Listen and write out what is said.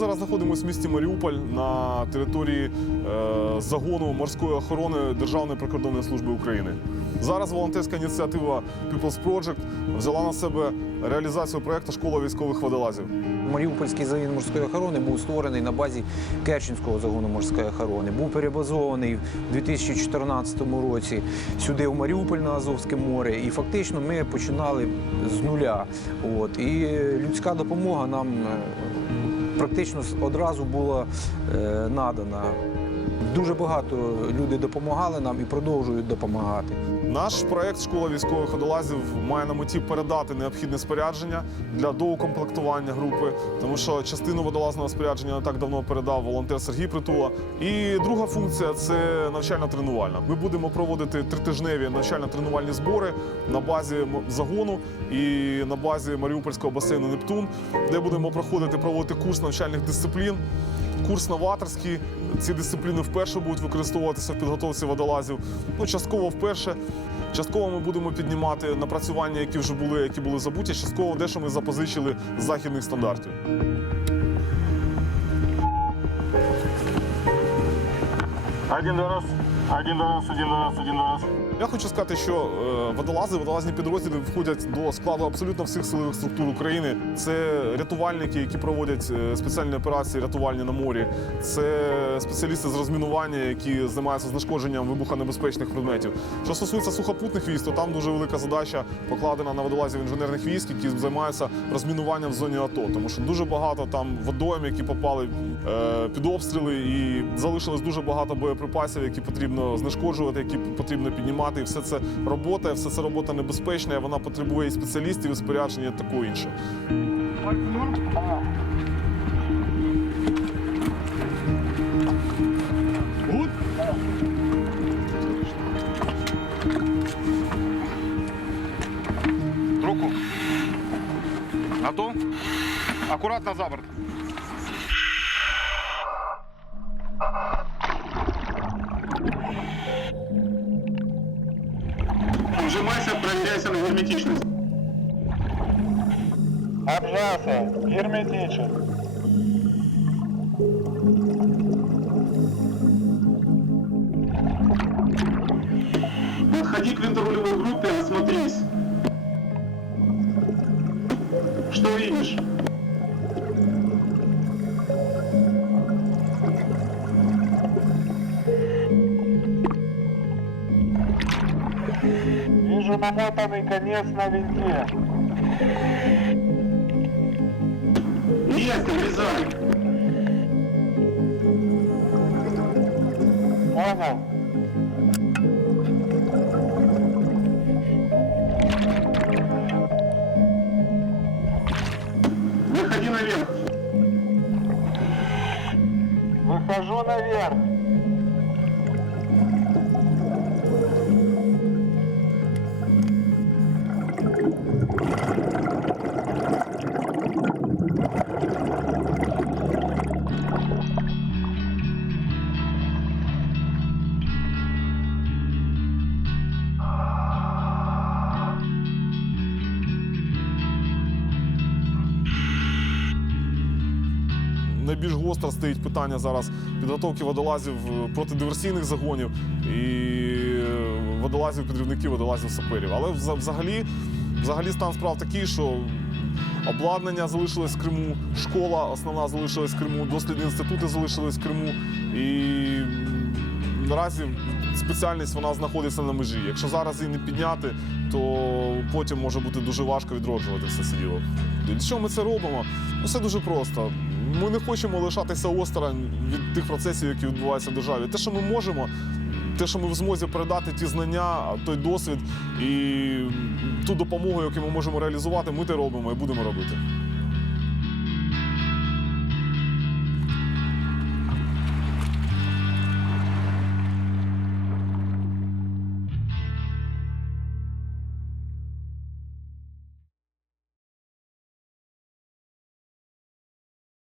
знаходимося в місті Маріуполь на території е, загону морської охорони Державної прикордонної служби України. Зараз волонтерська ініціатива People's Project взяла на себе реалізацію проєкту Школа військових водолазів. Маріупольський загін морської охорони був створений на базі Керченського загону морської охорони. Був перебазований в 2014 році сюди, в Маріуполь на Азовське море. І фактично ми починали з нуля. От. І людська допомога нам е, практично одразу була е, надана. Дуже багато люди допомагали нам і продовжують допомагати. Наш проект Школа військових водолазів має на меті передати необхідне спорядження для доукомплектування групи, тому що частину водолазного спорядження не так давно передав волонтер Сергій Притула. І друга функція це навчально-тренувальна. Ми будемо проводити тритижневі навчально-тренувальні збори на базі загону і на базі Маріупольського басейну Нептун, де будемо проходити проводити курс навчальних дисциплін. Курс новаторський. Ці дисципліни вперше будуть використовуватися в підготовці водолазів. Ну, частково вперше. Частково ми будемо піднімати напрацювання, які вже були, які були забуті. Частково дещо ми запозичили з західних стандартів. Один нас, один нас, один нас, один до нас. Я хочу сказати, що е, водолази, водолазні підрозділи входять до складу абсолютно всіх силових структур України. Це рятувальники, які проводять е, спеціальні операції рятувальні на морі. Це спеціалісти з розмінування, які займаються знешкодженням вибухонебезпечних предметів. Що стосується сухопутних військ, то там дуже велика задача покладена на водолазів інженерних військ, які займаються розмінуванням в зоні АТО. Тому що дуже багато там водойм, які попали е, під обстріли, і залишилось дуже багато боєприпасів, які потрібно знешкоджувати, які потрібно піднімати. І все це робота, все це робота небезпечна, і вона потребує і спеціалістів, і спорядження, і такого іншого. Руку. Готов? Аккуратно за борт. Вжимайся, проверяйся на герметичность. Обжался. Герметичен. Подходи к винторулевой группе, осмотрись. Что видишь? Вижу намотанный конец на винте. Есть, обрезай. Найбільш гостро стоїть питання зараз підготовки водолазів е, протидиверсійних загонів і е, водолазів, підривників, водолазів саперів. Але взагалі, взагалі стан справ такий, що обладнання залишилось в Криму, школа основна залишилась в Криму, дослідні інститути залишились в Криму. І наразі спеціальність вона знаходиться на межі. Якщо зараз її не підняти, то потім може бути дуже важко відроджувати все це діло. Для чого ми це робимо? Ну, все дуже просто. Ми не хочемо лишатися осторонь від тих процесів, які відбуваються в державі. Те, що ми можемо, те, що ми в змозі передати ті знання, той досвід і ту допомогу, яку ми можемо реалізувати, ми те робимо і будемо робити.